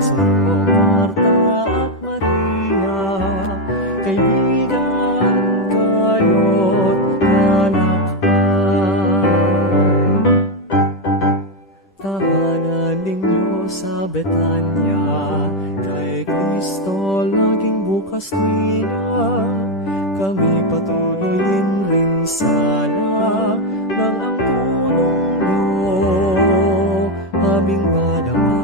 Sundo, Marta at Maria, kaibigan kayo't nanakpan. Tahanan ninyo sa Betanya, kay Kristo laging bukas tuwina. Kami patuloyin rin sana aming madama.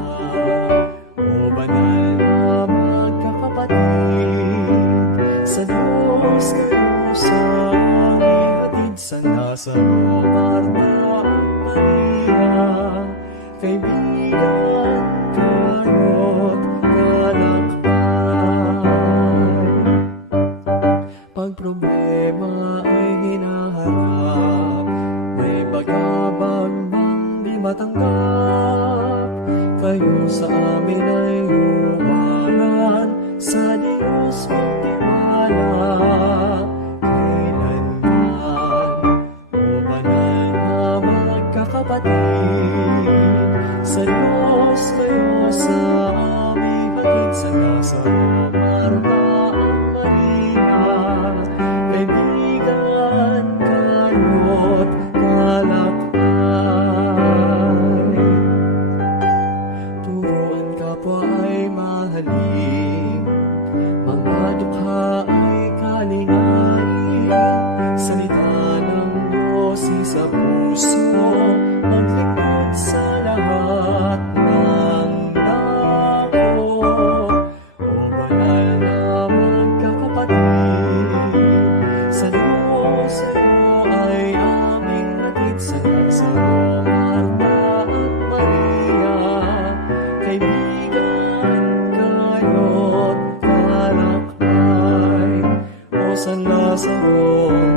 O banal na magkakapatid, sa Diyos kayo sa ihatid sa Nazaro, Marta at Maria, kaibigan matanggap Kayo sa amin ay luwaran Sa Diyos magtiwala Kailanman O banal na magkakapatid Sa Diyos kayo sa amin Hatid sa Lazaro Marta sa puso mo ang likod sa lahat ng dako. O banal na magkakapatid, sa luwas mo ay aming hatid sa nasarong Marta at Maria, kaibigan kayo't tarakbay. O sa nasarong